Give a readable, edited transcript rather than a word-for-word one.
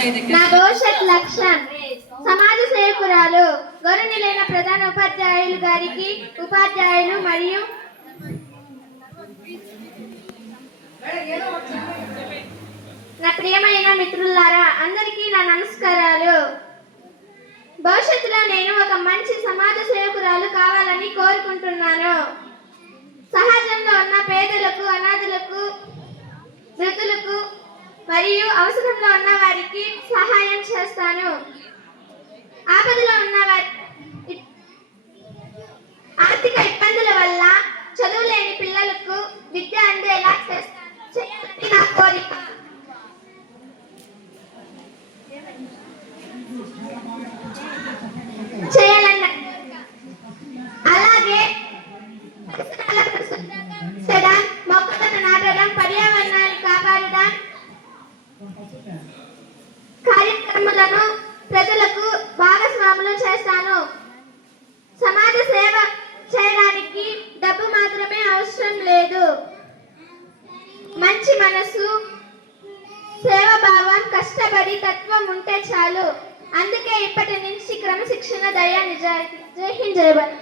నా భవిష్యత్ లక్ష్యం సమాజ సేవకురాలు. గౌరవనీయులైన ప్రధాన ఉపాధ్యాయులు గారికి, ఉపాధ్యాయులు మరియు నా ప్రియమైన మిత్రులారా, అందరికీ నా నమస్కారాలు. భవిష్యత్తులో నేను ఒక మంచి సమాజ సేవకురాలు కావాలని కోరుకుంటున్నాను. సమాజంలో ఉన్న పేదలకు, అనాథులకు, వృద్ధులకు మరియు అవసరంలో ఉన్న వారికి సహాయం చేస్తాను. ఆపదలో ఉన్న ఆర్థిక ఇబ్బందుల వల్ల చదువులేని పిల్లలకు విద్య అందేలా చేయాలని నా కోరిక. అలాగే మొక్కలను నాటడం, పర్యావరణాన్ని కాపాడడం కార్యక్రమాలను ప్రజలకు భాగస్వాములు చేస్తాను. సమాజ సేవ చేయడానికి డబ్బు మాత్రమే అవసరం లేదు. మంచి మనసు, సేవాభావం, కష్టపడి తత్వం ఉంటే చాలు. అందుకే ఇప్పటి నుంచి క్రమశిక్షణ, దయ, నిజాయితీ. జై హింద్, జై భారత్.